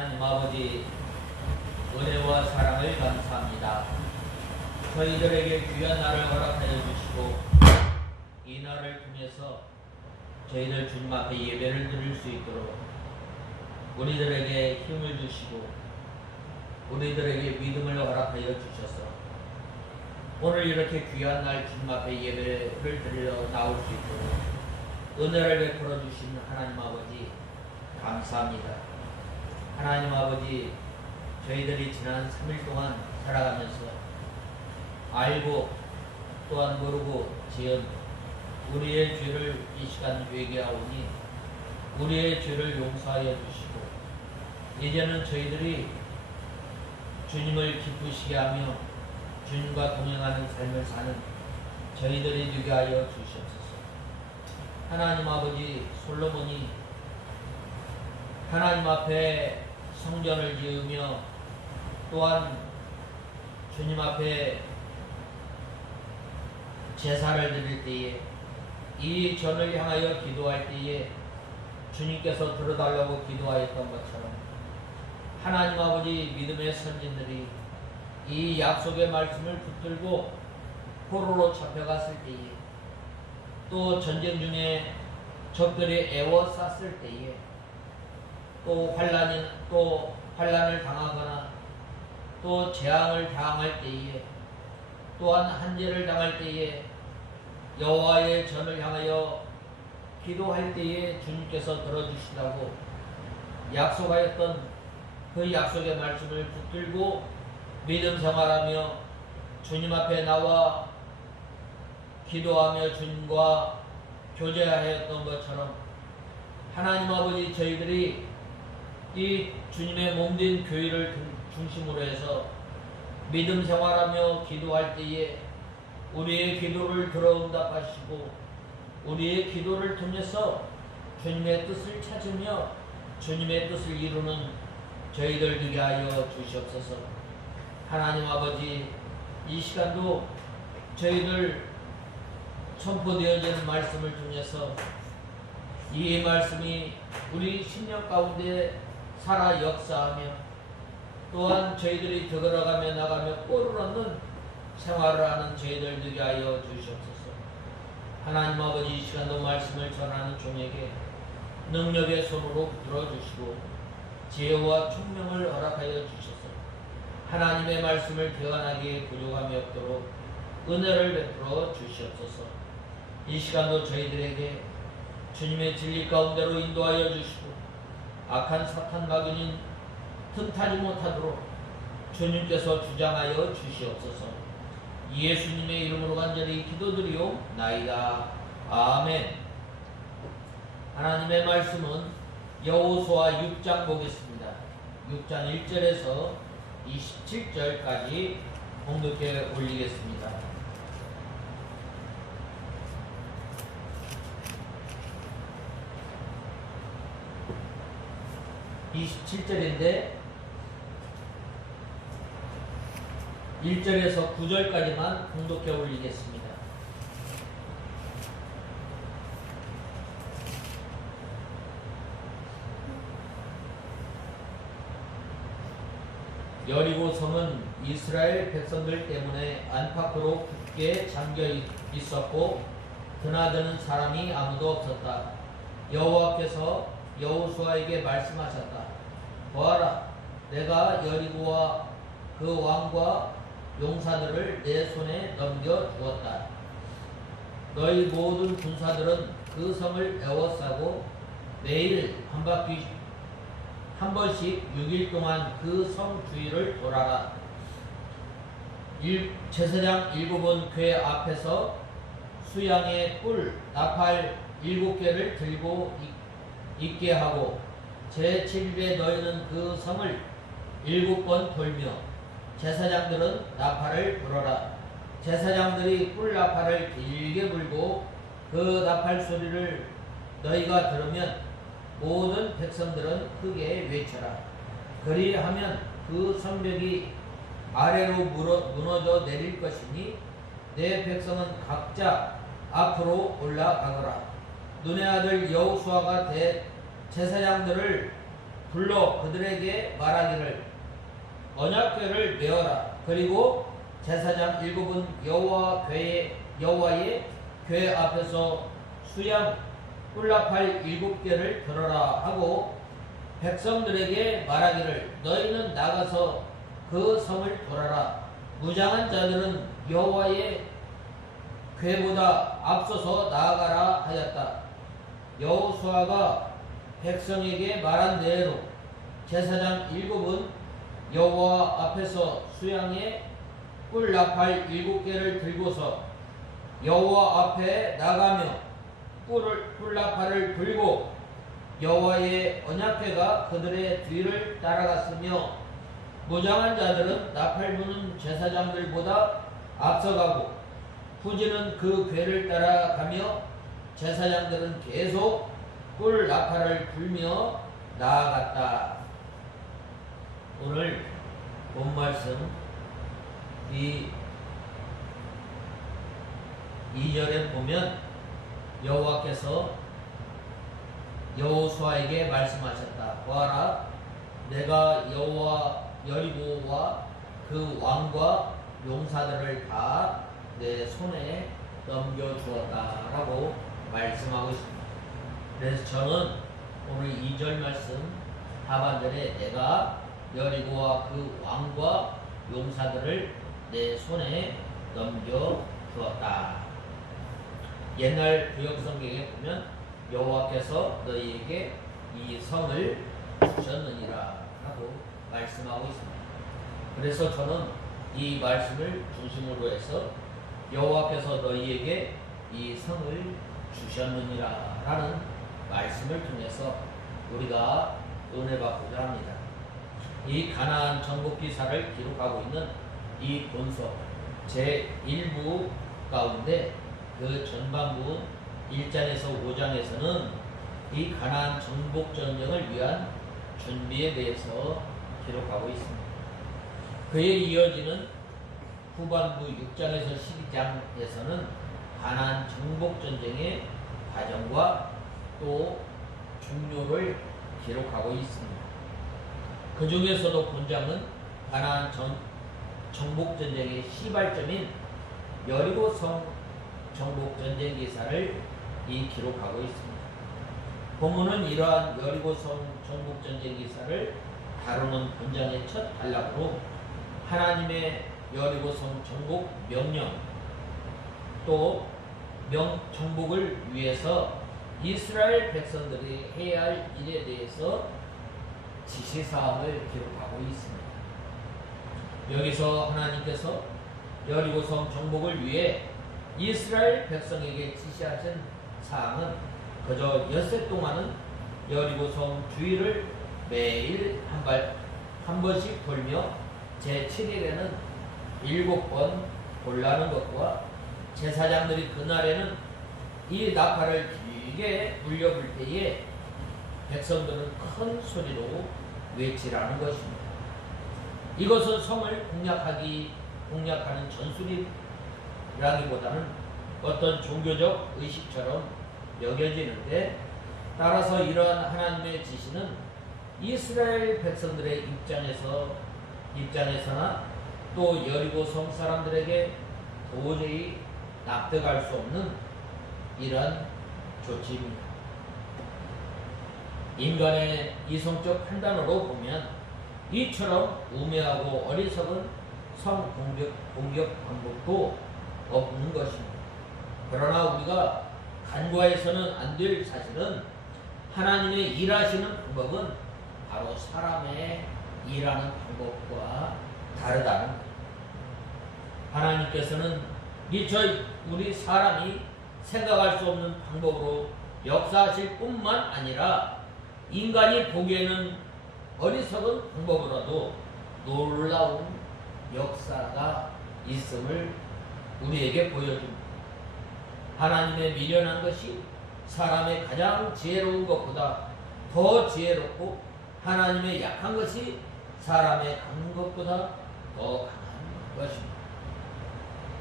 하나님 아버지, 은혜와 사랑을 감사합니다. 저희들에게 귀한 날을 허락하여 주시고 이 날을 통해서 저희들 주님 앞에 예배를 드릴 수 있도록 우리들에게 힘을 주시고 우리들에게 믿음을 허락하여 주셔서 오늘 이렇게 귀한 날 주님 앞에 예배를 드리러 나올 수 있도록 은혜를 베풀어 주신 하나님 아버지 감사합니다. 하나님 아버지, 저희들이 지난 3일 동안 살아가면서 알고 또한 모르고 지은 우리의 죄를 이 시간 회개하오니 우리의 죄를 용서하여 주시고 이제는 저희들이 주님을 기쁘시게 하며 주님과 동행하는 삶을 사는 저희들이 되게 하여 주시옵소서. 하나님 아버지, 솔로몬이 하나님 앞에 성전을 지으며 또한 주님 앞에 제사를 드릴 때에 이 전을 향하여 기도할 때에 주님께서 들어달라고 기도하였던 것처럼 하나님 아버지 믿음의 선진들이 이 약속의 말씀을 붙들고 포로로 잡혀갔을 때에 또 전쟁 중에 적들이 애워쌌을 때에 또 환란을 당하거나 또 재앙을 당할 때에 또한 한재를 당할 때에 여호와의 전을 향하여 기도할 때에 주님께서 들어주시라고 약속하였던 그 약속의 말씀을 붙들고 믿음 생활하며 주님 앞에 나와 기도하며 주님과 교제하였던 것처럼 하나님 아버지, 저희들이 이 주님의 몸된 교회를 중심으로 해서 믿음 생활하며 기도할 때에 우리의 기도를 들어응답하시고 우리의 기도를 통해서 주님의 뜻을 찾으며 주님의 뜻을 이루는 저희들 되게 하여 주시옵소서. 하나님 아버지, 이 시간도 저희들 선포되어지는 말씀을 통해서 이 말씀이 우리 신령 가운데 살아 역사하며 또한 저희들이 되돌아가며 나가며 꼴을 얻는 생활을 하는 저희들 되게 하여 주시옵소서. 하나님 아버지, 이 시간도 말씀을 전하는 종에게 능력의 손으로 들어주시고 지혜와 총명을 허락하여 주셔서 하나님의 말씀을 대언하기에 부족함이 없도록 은혜를 베풀어 주시옵소서. 이 시간도 저희들에게 주님의 진리 가운데로 인도하여 주시고 악한 사탄 마귀는 틈타지 못하도록 주님께서 주장하여 주시옵소서. 예수님의 이름으로 간절히 기도드리옵나이다. 아멘. 하나님의 말씀은 여호수아 6장 보겠습니다. 6장 1절에서 27절까지 공독해 올리겠습니다. (27절인데) 1절에서 9절까지만 공독해 올리겠습니다. 여리고 성은 이스라엘 백성들 때문에 안팎으로 굳게 잠겨 있었고 드나드는 사람이 아무도 없었다. 여호와께서 여호수아에게 말씀하셨다. 보아라, 내가 여리고와 그 왕과 용사들을 내 손에 넘겨주었다. 너희 모든 군사들은 그 성을 에워싸고 매일 한 번씩 6일 동안 그 성 주위를 돌아라. 제사장 7은 궤 앞에서 수양의 뿔 나팔 7개를 들고 있게 하고 제7일에 너희는 그 성을 7번 돌며 제사장들은 나팔을 불어라. 제사장들이 뿔 나팔을 길게 불고 그 나팔 소리를 너희가 들으면 모든 백성들은 크게 외쳐라. 그리하면 그 성벽이 아래로 무너져 내릴 것이니 내 백성은 각자 앞으로 올라가거라. 눈의 아들 여호수아가 제사장들을 불러 그들에게 말하기를 언약궤를 메어라. 그리고 제사장 7은 여호와의 궤 앞에서 수양 꿀납할 7개를 들어라 하고 백성들에게 말하기를 너희는 나가서 그 성을 돌아라. 무장한 자들은 여호와의 궤보다 앞서서 나아가라 하였다. 여호수아가 백성에게 말한 대로 제사장 7은 여호와 앞에서 수양에 꿀납할 7개를 들고서 여호와 앞에 나가며 꿀납할을 들고 여호와의 언약궤가 그들의 뒤를 따라갔으며 무장한 자들은 나팔 부는 제사장들보다 앞서가고 후지는 그 궤를 따라가며 제사장들은 계속 꿀납팔을 불며 나아갔다. 오늘 본 말씀 이 2절에 보면 여호와께서 여호수아에게 말씀하셨다. 보아라, 내가 여호와 여리고와 그 왕과 용사들을 다 내 손에 넘겨주었다라고 말씀하고 있습니다. 그래서 저는 오늘 2절 말씀 하반절에 내가 여리고와 그 왕과 용사들을 내 손에 넘겨주었다. 옛날 구약 성경에 보면 여호와께서 너희에게 이 성을 주셨느니라 라고 말씀하고 있습니다. 그래서 저는 이 말씀을 중심으로 해서 여호와께서 너희에게 이 성을 주셨느니라 라는 말씀을 통해서 우리가 은혜 받고자 합니다. 이 가나안 정복 기사를 기록하고 있는 이 본서 제1부 가운데 그 전반부 1장에서 5장에서는 이 가나안 정복 전쟁을 위한 준비에 대해서 기록하고 있습니다. 그에 이어지는 후반부 6장에서 12장에서는 가나안 정복 전쟁의 과정과 또 종료를 기록하고 있습니다. 그 중에서도 본장은 가나안 정복 전쟁의 시발점인 여리고성 정복 전쟁 기사를 기록하고 있습니다. 본문은 이러한 여리고성 정복 전쟁 기사를 다루는 본장의 첫 단락으로 하나님의 여리고성 정복 명령 또 정복을 위해서 이스라엘 백성들이 해야 할 일에 대해서 지시사항을 기록하고 있습니다. 여기서 하나님께서 여리고성 정복을 위해 이스라엘 백성에게 지시하신 사항은 그저 엿새 동안은 여리고성 주위를 매일 한 번씩 돌며 제7일에는 7번 돌라는 것과 제사장들이 그날에는 이 나팔을 길게 물려볼 때에 백성들은 큰 소리로 외치라는 것입니다. 이것은 성을 공략하는 전술이라기보다는 어떤 종교적 의식처럼 여겨지는데, 따라서 이러한 하나님의 지시는 이스라엘 백성들의 입장에서나 또 여리고성 사람들에게 도저히 납득할 수 없는 이런 조치입니다. 인간의 이성적 판단으로 보면 이처럼 우매하고 어리석은 성 공격 방법도 없는 것입니다. 그러나 우리가 간과해서는 안 될 사실은 하나님의 일하시는 방법은 바로 사람의 일하는 방법과 다르다는 거예요. 하나님께서는 미처 우리 사람이 생각할 수 없는 방법으로 역사하실 뿐만 아니라 인간이 보기에는 어리석은 방법으로도 놀라운 역사가 있음을 우리에게 보여줍니다. 하나님의 미련한 것이 사람의 가장 지혜로운 것보다 더 지혜롭고 하나님의 약한 것이 사람의 강한 것보다 더 강한 것입니다.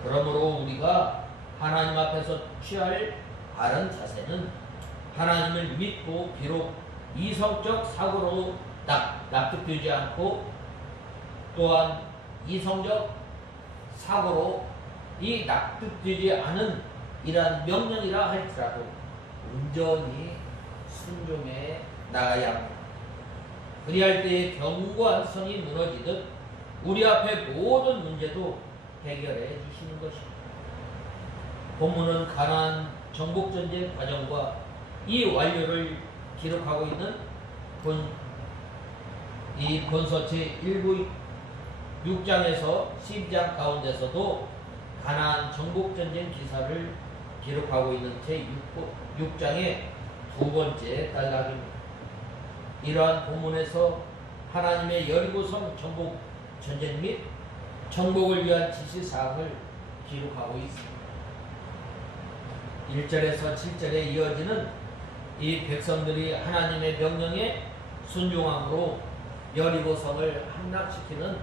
그러므로 우리가 하나님 앞에서 취할 바른 자세는 하나님을 믿고 비록 이성적 사고로 납득되지 않고 또한 이성적 사고로 이 납득되지 않은 이러한 명령이라 할지라도 온전히 순종해 나가야 합니다. 그리할 때에 견고한 성이 무너지듯 우리 앞에 모든 문제도 해결해 주시는 것입니다. 본문은 가나안 정복전쟁 과정과 이 완료를 기록하고 있는 이 본서체 1부 6장에서 12장 가운데서도 가나안 정복전쟁 기사를 기록하고 있는 제6장의 두 번째 단락입니다. 이러한 본문에서 하나님의 여리고성 정복 전쟁 및 정복을 위한 지시사항을 기록하고 있습니다. 1절에서 7절에 이어지는 이 백성들이 하나님의 명령에 순종함으로 여리고성을 함락시키는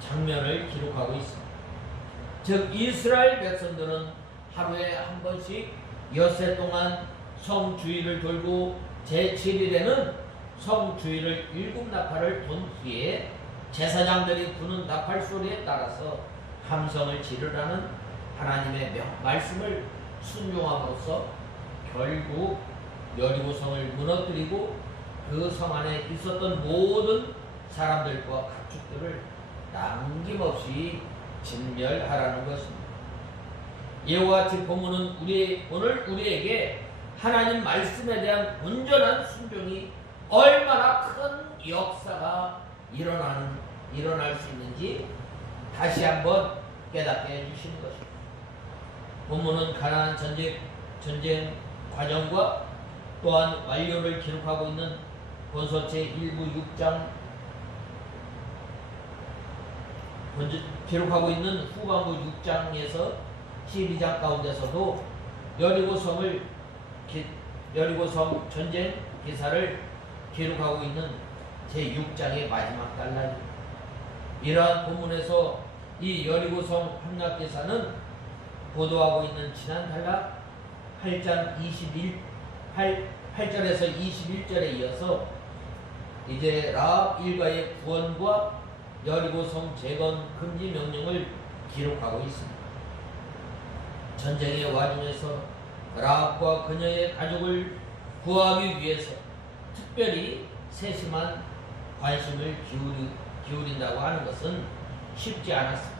장면을 기록하고 있습니다. 즉 이스라엘 백성들은 하루에 한 번씩 엿새 동안 성 주위를 돌고 제7일에는 성 주위를 7나팔을 돈 후에 제사장들이 부는 나팔 소리에 따라서 함성을 지르라는 하나님의 말씀을 순종함으로써 결국 여리고성을 무너뜨리고 그 성 안에 있었던 모든 사람들과 가축들을 남김없이 진멸하라는 것입니다. 이와 같이 본문은 오늘 우리에게 하나님 말씀에 대한 온전한 순종이 얼마나 큰 역사가 일어날 수 있는지 다시 한번 깨닫게 해주시는 것입니다. 본문은 가나안 전쟁 과정과 또한 완료를 기록하고 있는 본서체 1부 6장 기록하고 있는 후반부 6장에서 12장 가운데서도 여리고성 전쟁 기사를 기록하고 있는 제6장의 마지막 단락입니다. 이러한 본문에서 이 여리고성 함락 기사는 보도하고 있는 지난 단락 8절에서 21절에 이어서 이제 라합 일가의 구원과 여리고성 재건 금지 명령을 기록하고 있습니다. 전쟁의 와중에서 라합과 그녀의 가족을 구하기 위해서 특별히 세심한 관심을 기울인다고 하는 것은 쉽지 않았습니다.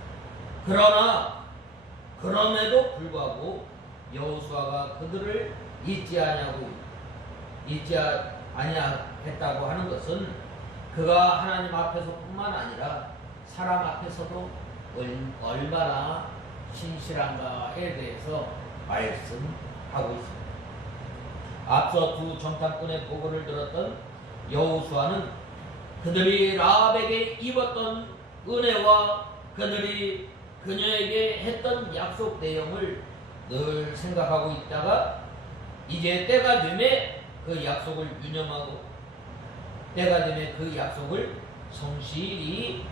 그럼에도 불구하고 여호수아가 그들을 잊지 아니했다고 하는 것은 그가 하나님 앞에서뿐만 아니라 사람 앞에서도 얼마나 신실한가에 대해서 말씀하고 있습니다. 앞서 두 정탐꾼의 보고를 들었던 여호수아는 그들이 라합에게 입었던 은혜와 그들이 그녀에게 했던 약속 내용을 늘 생각하고 있다가 이제 때가 되매 그 약속을 유념하고 때가 되매 그 약속을 성실히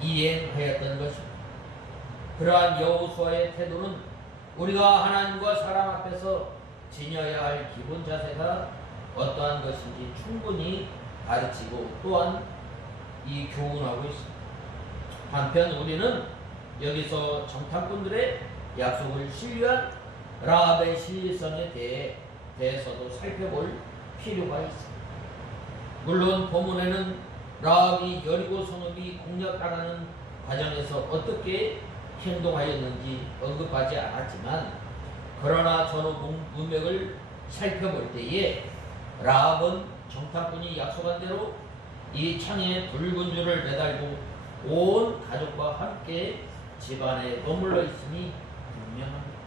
이행하였던 것입니다. 그러한 여호수아의 태도는 우리가 하나님과 사람 앞에서 지녀야 할 기본 자세가 어떠한 것인지 충분히 가르치고 또한 이 교훈하고 있습니다. 한편 우리는 여기서 정탐꾼들의 약속을 신뢰한 라합의 신뢰성에 대해서도 살펴볼 필요가 있습니다. 물론 본문에는 라합이 여리고 성읍이 공략당하는 과정에서 어떻게 행동하였는지 언급하지 않았지만 그러나 전후 문맥을 살펴볼 때에 라합은 정탐꾼이 약속한 대로 이 창에 붉은 줄을 매달고 온 가족과 함께 집안에 머물러 있음이 분명합니다.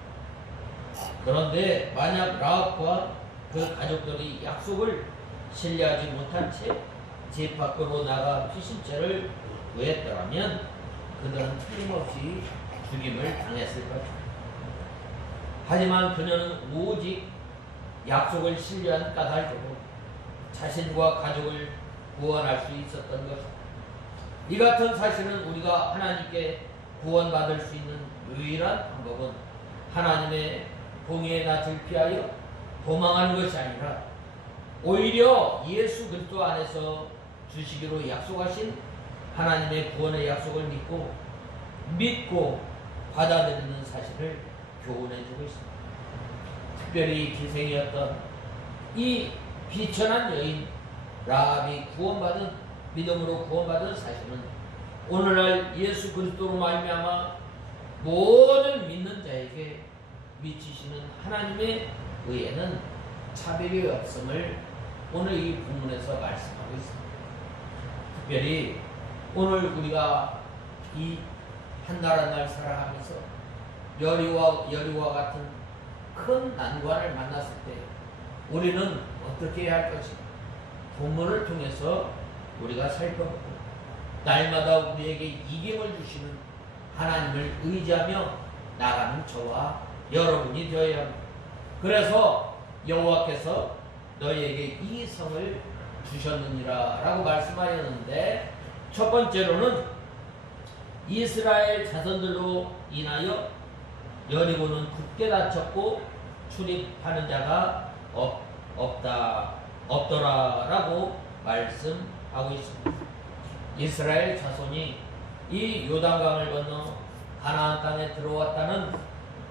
그런데 만약 라합과 그 가족들이 약속을 신뢰하지 못한 채 집 밖으로 나가 피신죄를 구했더라면 그들은 틀림없이 죽임을 당했을 것입니다. 하지만 그녀는 오직 약속을 신뢰한 까닭으로 자신과 가족을 구원할 수 있었던 것입니다. 이 같은 사실은 우리가 하나님께 구원받을 수 있는 유일한 방법은 하나님의 공의의 낯을 피하여 도망하는 것이 아니라 오히려 예수 그리스도 안에서 주시기로 약속하신 하나님의 구원의 약속을 믿고 받아들이는 사실을 교훈해주고 있습니다. 특별히 기생이었던 이 비천한 여인 라합이 믿음으로 구원받은 사실은 오늘날 예수 그리스도로 말미암아 모든 믿는 자에게 미치시는 하나님의 의에는 차별이 없음을 오늘 이 본문에서 말씀하고 있습니다. 특별히 오늘 우리가 이 한 날 한 날 살아가면서 여리와 같은 큰 난관을 만났을 때 우리는 어떻게 해야 할 것인가? 본문을 통해서 우리가 살펴보고 날마다 우리에게 이김을 주시는 하나님을 의지하며 나가는 저와 여러분이 되어야 합니다. 그래서 여호와께서 너희에게 이 성을 주셨느니라 라고 말씀하였는데, 첫 번째로는 이스라엘 자손들로 인하여 여리고는 굳게 닫혔고 출입하는 자가 없더라라고 말씀하고 있습니다. 이스라엘 자손이 이 요단강을 건너 가나안 땅에 들어왔다는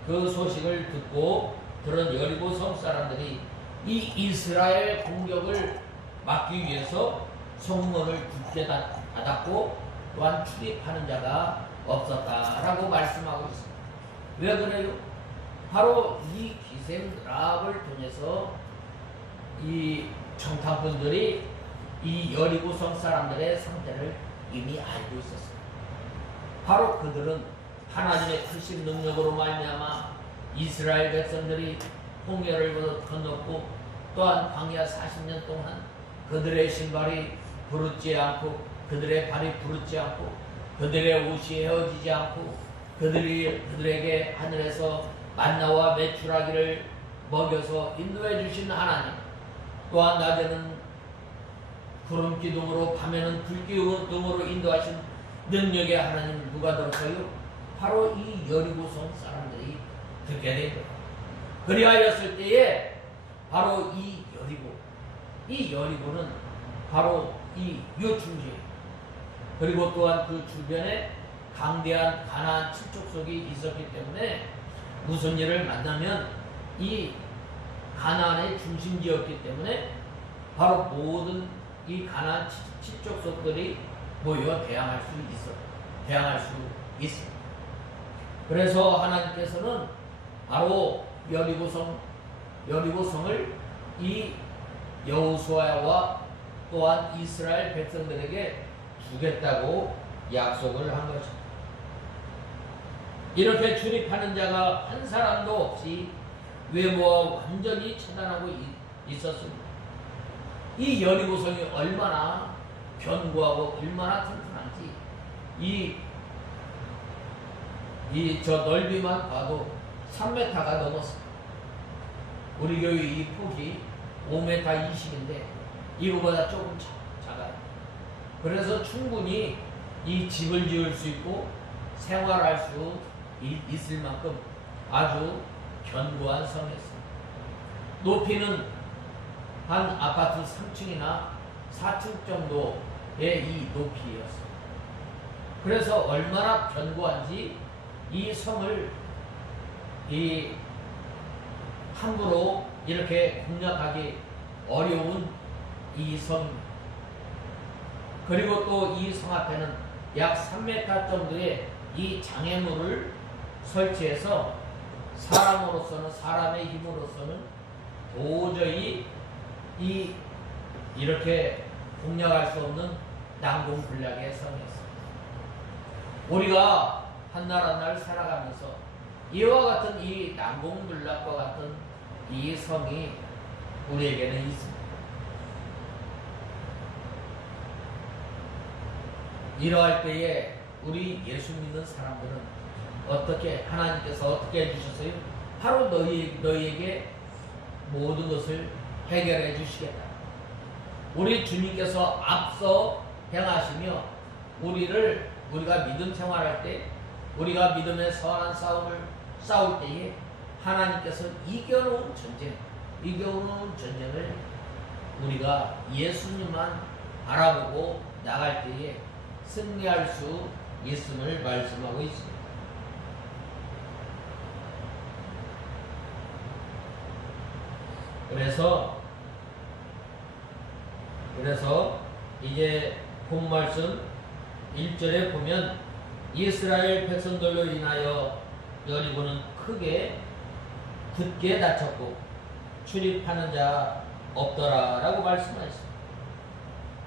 그 소식을 듣고 들은 여리고 성 사람들이 이 이스라엘 공격을 막기 위해서 성문을 굳게 닫았고 또한 출입하는 자가 없었다라고 말씀하고 있습니다. 왜 그래요? 바로 이 기생 라합을 통해서 이 정탐꾼들이 이 여리고 성 사람들의 상태를 이미 알고 있었어요. 바로 그들은 하나님의 크신 능력으로 말미암아 이스라엘 백성들이 홍해를 건넜고 또한 광야 40년 동안 그들의 신발이 부르지 않고 그들의 발이 부르지 않고 그들의 옷이 헤어지지 않고 그들에게 하늘에서 만나와 메추라기를 먹여서 인도해 주신 하나님, 또한 낮에는 구름 기둥으로 밤에는 불 기둥으로 인도하신 능력의 하나님 누가 들었어요? 바로 이 여리고성 사람들이 듣게 된 거예요. 그리하였을 때에 바로 이 여리고는 바로 이 요충지, 그리고 또한 그 주변에 강대한 가나안 친족속이 있었기 때문에 무슨 일을 만나면 이 가나안의 중심지였기 때문에 바로 모든 이 가나안 친족속들이 모여 대항할 수 있습니다. 그래서 하나님께서는 바로 여리고성을 이 여호수아와 또한 이스라엘 백성들에게 주겠다고 약속을 한 것입니다. 이렇게 출입하는 자가 한 사람도 없이 외모와 완전히 차단하고 있었습니다. 이 여리고성이 얼마나 견고하고 얼마나 튼튼한지 저 넓이만 봐도 3m가 넘었습니다. 우리 교회 이 폭이 5m 20인데 이거보다 조금 작아요. 그래서 충분히 이 집을 지을 수 있고 생활할 수 있을 만큼 아주 견고한 성이었습니다. 높이는 한 아파트 3층이나 4층 정도의 이 높이였습니다. 그래서 얼마나 견고한지 이 성을 함부로 이렇게 공략하기 어려운 이 성, 그리고 또 이 성 앞에는 약 3m 정도의 이 장애물을 설치해서 사람의 힘으로서는 도저히 이렇게 공략할 수 없는 난공불락의 성이었습니다. 우리가 한 날 한 날 살아가면서 이와 같은 이 난공불락과 같은 이 성이 우리에게는 있습니다. 이러할 때에 우리 예수 믿는 사람들은 하나님께서 어떻게 해주셨어요? 바로 너희에게 모든 것을 해결해 주시겠다. 우리 주님께서 앞서 행하시며 우리가 믿음 생활할 때, 우리가 믿음의 선한 싸움을 싸울 때에 하나님께서 이겨놓은 전쟁을 우리가 예수님만 바라보고 나갈 때에 승리할 수 있음을 말씀하고 있습니다. 그래서 이제 본 말씀 1절에 보면 이스라엘 백성들로 인하여 여리고는 굳게 다쳤고 출입하는 자 없더라라고 말씀하셨습니다.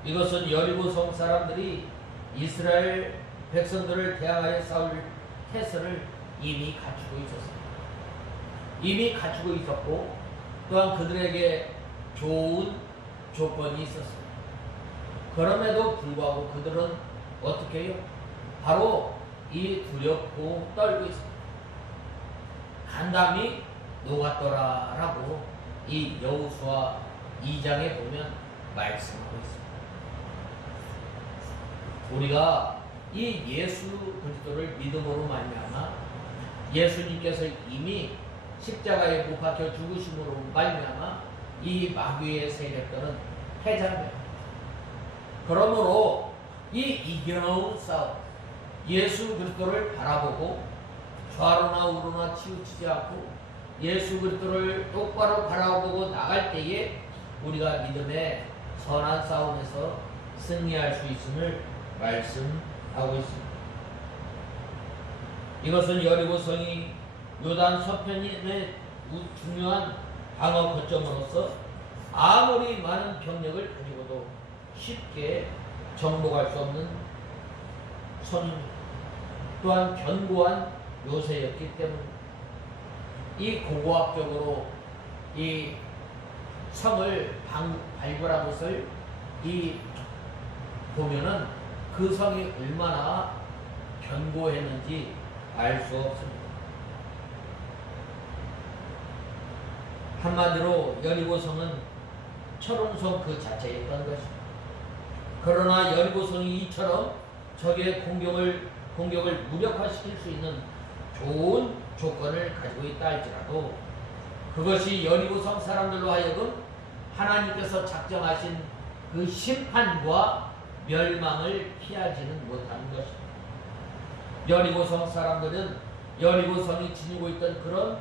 이것은 여리고 성 사람들이 이스라엘 백성들을 대항하여 싸울 태세를 이미 갖추고 있었습니다. 이미 갖추고 있었고 또한 그들에게 좋은 조건이 있었습니다. 그럼에도 불구하고 그들은 어떻게 해요? 바로 이 두렵고 떨고 있습니다. 간담이 녹았더라라고 이 여호수아 2장에 보면 말씀하고 있습니다. 우리가 이 예수 그리스도를 믿음으로 말미암아 예수님께서 이미 십자가에 못 박혀 죽으심으로 말미암아 이 마귀의 세력들은 패자입니다. 그러므로 이 이겨놓은 싸움, 예수 그리스도를 바라보고 좌로나 우로나 치우치지 않고 예수 그리스도를 똑바로 바라보고 나갈 때에 우리가 믿음의 선한 싸움에서 승리할 수 있음을 말씀하고 있습니다. 이것은 여리고성이 요단 서편의 중요한 방어 거점으로서 아무리 많은 병력을 가지고도 쉽게 정복할 수 없는 선입니다. 또한 견고한 요새였기 때문입니다. 이 고고학적으로 이 성을 발굴한 것을 보면은 그 성이 얼마나 견고했는지 알 수 없습니다. 한마디로 여리고성은 철옹성 그 자체였던 것입니다. 그러나 여리고성이 이처럼 적의 공격을 무력화시킬 수 있는 좋은 조건을 가지고 있다 할지라도 그것이 여리고성 사람들로 하여금 하나님께서 작정하신 그 심판과 멸망을 피하지는 못하는 것입니다. 여리고성 사람들은 여리고성이 지니고 있던 그런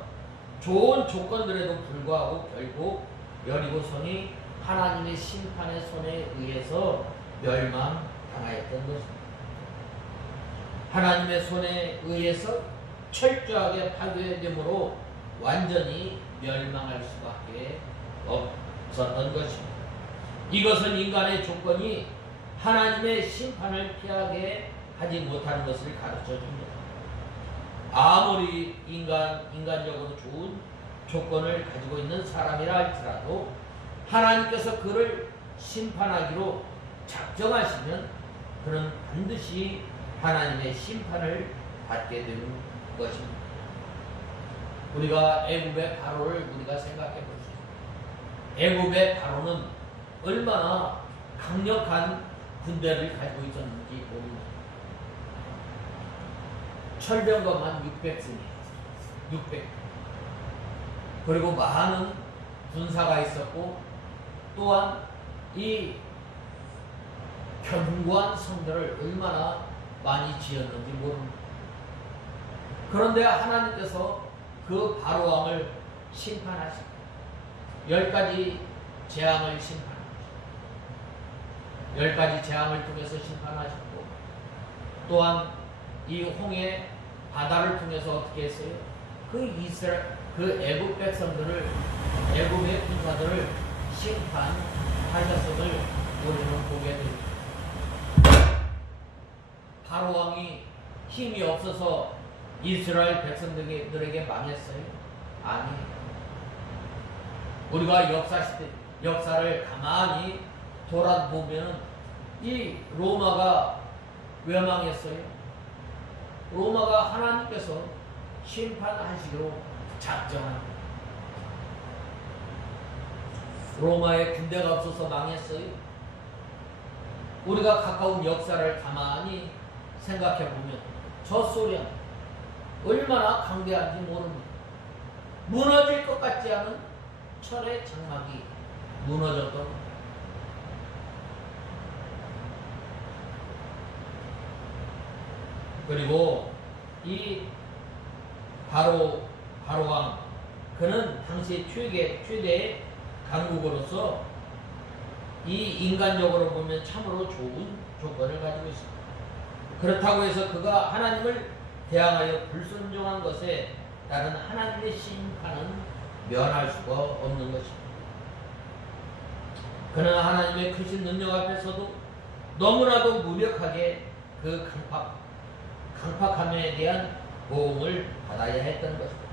좋은 조건들에도 불구하고 결국 여리고성이 하나님의 심판의 손에 의해서 멸망당하였던 것입니다. 하나님의 손에 의해서 철저하게 파괴됨으로 완전히 멸망할 수밖에 없었던 것입니다. 이것은 인간의 조건이 하나님의 심판을 피하게 하지 못하는 것을 가르쳐 줍니다. 아무리 인간적으로 좋은 조건을 가지고 있는 사람이라 할지라도 하나님께서 그를 심판하기로 작정하시면 그는 반드시 하나님의 심판을 받게 되는 것입니다. 우리가 애굽의 바로를 우리가 생각해 볼 수 있습니다. 애굽의 바로는 얼마나 강력한 군대를 가지고 있었는지 봅니다. 철병거만 600승이에요. 600. 그리고 많은 군사가 있었고 또한 이 견고한 성들을 얼마나 많이 지었는지 모릅니다. 그런데 하나님께서 그 바로왕을 심판하시고 10가지 재앙을 심판하시고 10가지 재앙을 통해서 심판하셨고 또한 이 홍해 바다를 통해서 어떻게 했어요? 그 애굽 백성들을 애굽의 군사들을 심판하셨음을 우리는 보게 됩니다. 바로왕이 힘이 없어서 이스라엘 백성들에게 망했어요? 아니에요. 우리가 역사를 가만히 돌아보면 이 로마가 왜 망했어요? 로마가 하나님께서 심판하시기로 작정합니다. 로마에 군대가 없어서 망했어요? 우리가 가까운 역사를 가만히 생각해 보면 저소련 얼마나 강대한지 모릅니다. 무너질 것 같지 않은 철의 장막이 무너졌던 그리고 이 바로왕, 그는 당시 최대의 강국으로서 이 인간적으로 보면 참으로 좋은 조건을 가지고 있습니다. 그렇다고 해서 그가 하나님을 대항하여 불순종한 것에 따른 하나님의 심판은 면할 수가 없는 것입니다. 그는 하나님의 크신 능력 앞에서도 너무나도 무력하게 그 강팍함에 대한 보응을 받아야 했던 것입니다.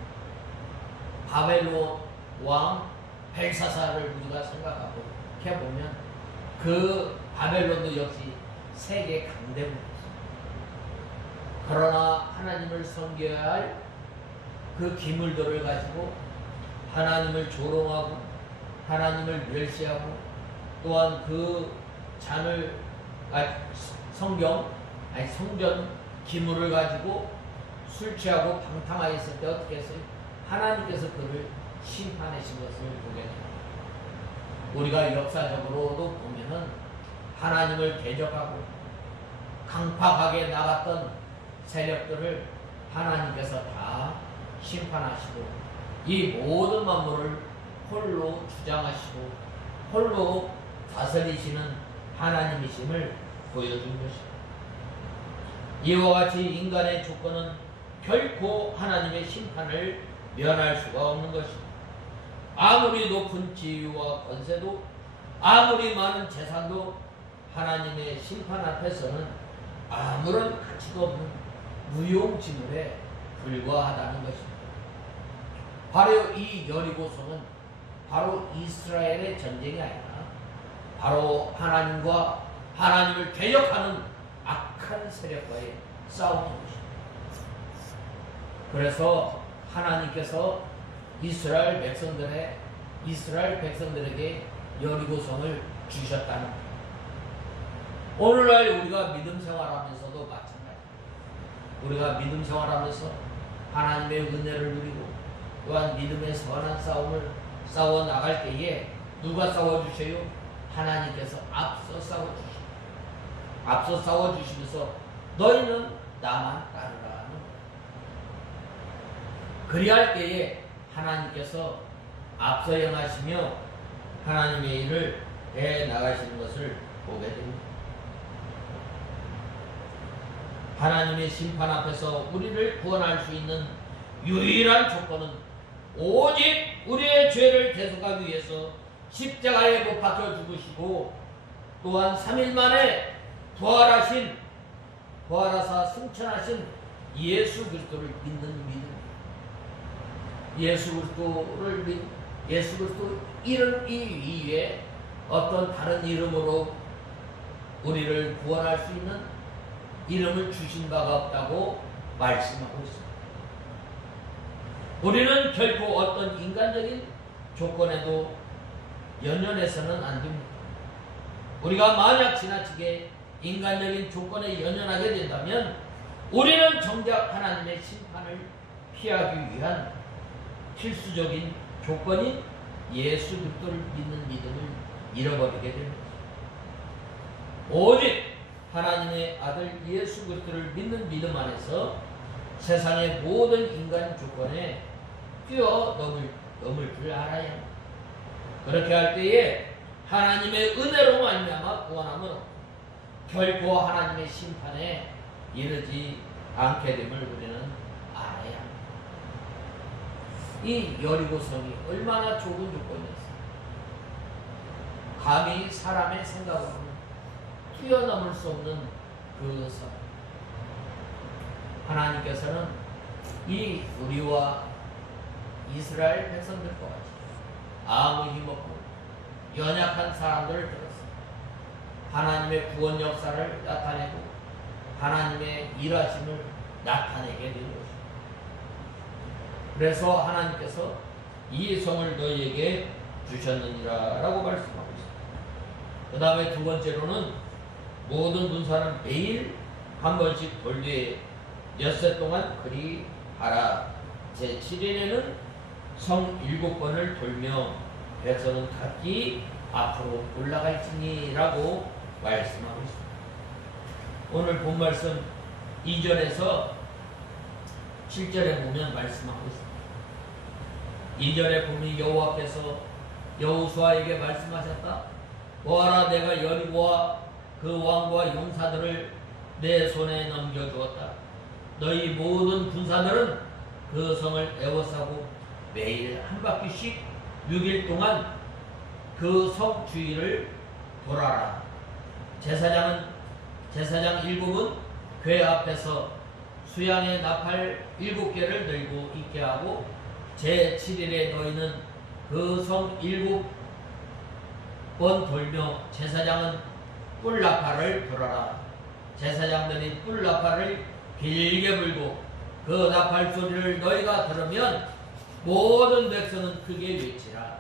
바벨론 왕 벨사사를 우리가 생각하고 해보면 그 바벨론도 역시 세계 강대국이었습니다. 그러나 하나님을 섬겨야 할 그 기물들을 가지고 하나님을 조롱하고 하나님을 멸시하고 또한 그 성전 기물을 가지고 술 취하고 방탕하였을 때 어떻게 했어요? 하나님께서 그를 심판하신 것을 보게 됩니다. 우리가 역사적으로도 보면은 하나님을 대적하고 강팍하게 나갔던 세력들을 하나님께서 다 심판하시고 이 모든 만물을 홀로 주장하시고 홀로 다스리시는 하나님이심을 보여준 것입니다. 이와 같이 인간의 조건은 결코 하나님의 심판을 면할 수가 없는 것입니다. 아무리 높은 지위와 권세도 아무리 많은 재산도 하나님의 심판 앞에서는 아무런 가치도 없는 무용지물에 불과하다는 것입니다. 바로 이 여리고성은 바로 이스라엘의 전쟁이 아니라 바로 하나님과 하나님을 대적하는 악한 세력과의 싸움인 것입니다. 그래서 하나님께서 이스라엘 백성들에게 여리고성을 주셨다는 거예요. 오늘날 우리가 믿음 생활하면서도 마찬가지입니다. 우리가 믿음 생활하면서 하나님의 은혜를 누리고 또한 믿음의 선한 싸움을 싸워 나갈 때에 누가 싸워주세요? 하나님께서 앞서 싸워주십니다. 앞서 싸워주시면서 너희는 나만 따르라 하는 거예요. 그리할 때에 하나님께서 앞서 행하시며 하나님의 일을 해 나가시는 것을 보게 됩니다. 하나님의 심판 앞에서 우리를 구원할 수 있는 유일한 조건은 오직 우리의 죄를 대속하기 위해서 십자가에 못 박혀 죽으시고 또한 3일 만에 부활하사 승천하신 예수 그리스도를 믿는 믿음. 예수 그리스도 이름 이외에 어떤 다른 이름으로 우리를 구원할 수 있는 이름을 주신 바가 없다고 말씀하고 있습니다. 우리는 결코 어떤 인간적인 조건에도 연연해서는 안 됩니다. 우리가 만약 지나치게 인간적인 조건에 연연하게 된다면 우리는 정작 하나님의 심판을 피하기 위한 필수적인 조건인 예수 그리스도를 믿는 믿음을 잃어버리게 됩니다. 오직 하나님의 아들 예수 그리스도를 믿는 믿음 안에서 세상의 모든 인간 조건에 뛰어넘을 줄 알아야 합니다. 그렇게 할 때에 하나님의 은혜로 말미암아 구원함은 결코 하나님의 심판에 이르지 않게 됨을 우리는 알아야 합니다. 이 여리고성이 얼마나 좋은 조건이었어요. 감히 사람의 생각으로는 뛰어넘을 수 없는 그 성. 하나님께서는 이 우리와 이스라엘 백성들과 같이 아무 힘없고 연약한 사람들을 들어서 하나님의 구원 역사를 나타내고 하나님의 일하심을 나타내게 된 것입니다. 그래서 하나님께서 이 성을 너희에게 주셨느니라 라고 말씀하고 있습니다. 그 다음에 두 번째로는 모든 군사는 매일 한 번씩 돌되 엿새 동안 그리 하라. 제7일에는 성 7번을 돌며 백성은 각기 앞으로 올라갈지니라고 말씀하고 있습니다. 오늘 본 말씀 2절에서 7절에 보면 말씀하고 있습니다. 2절에 보면 여호와께서 여호수아에게 말씀하셨다. 보아라, 내가 여리고와 그 왕과 용사들을 내 손에 넘겨주었다. 너희 모든 군사들은 그 성을 에워싸고 매일 한 바퀴씩 6일 동안 그 성 주위를 돌아라. 제사장 7은 궤 앞에서 수양의 나팔 7개를 들고 있게 하고 제7일에 너희는 그 성 7번 돌며 제사장은 뿔나팔을 불어라. 제사장들이 뿔나팔을 길게 불고 그 나팔 소리를 너희가 들으면 모든 백성은 크게 외치라.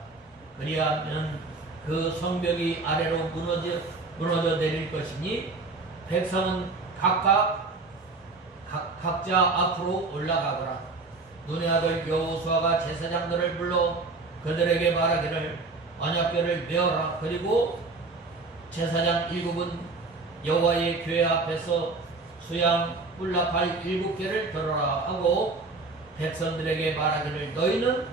그리하면 그 성벽이 아래로 무너져 내릴 것이니 백성은 각자 앞으로 올라가거라. 눈의 아들 여호수아가 제사장들을 불러 그들에게 말하기를 언약궤를 메어라. 그리고 제사장 7은 여호와의 궤 앞에서 수양 뿔나팔 7개를 들어라 하고 백성들에게 말하기를 너희는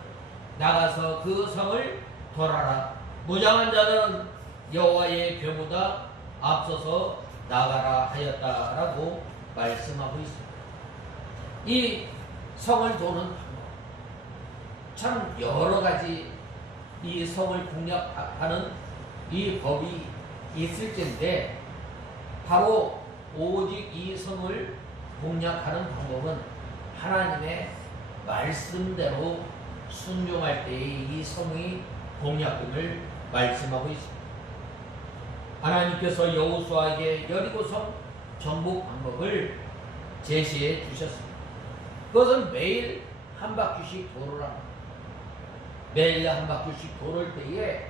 나가서 그 성을 돌아라. 무장한 자들은 여호와의 궤보다 앞서서 나가라 하였다라고 말씀하고 있습니다. 이 성을 도는 방법, 참 여러 가지 이 성을 공략하는 이 법이 있을 텐데 바로 오직 이 성을 공략하는 방법은 하나님의 말씀대로 순종할 때에 이 성이 공략됨을 말씀하고 있습니다. 하나님께서 여호수아에게 여리고성 정복 방법을 제시해 주셨습니다. 그것은 매일 한 바퀴씩 돌으라. 매일 한 바퀴씩 돌을 때에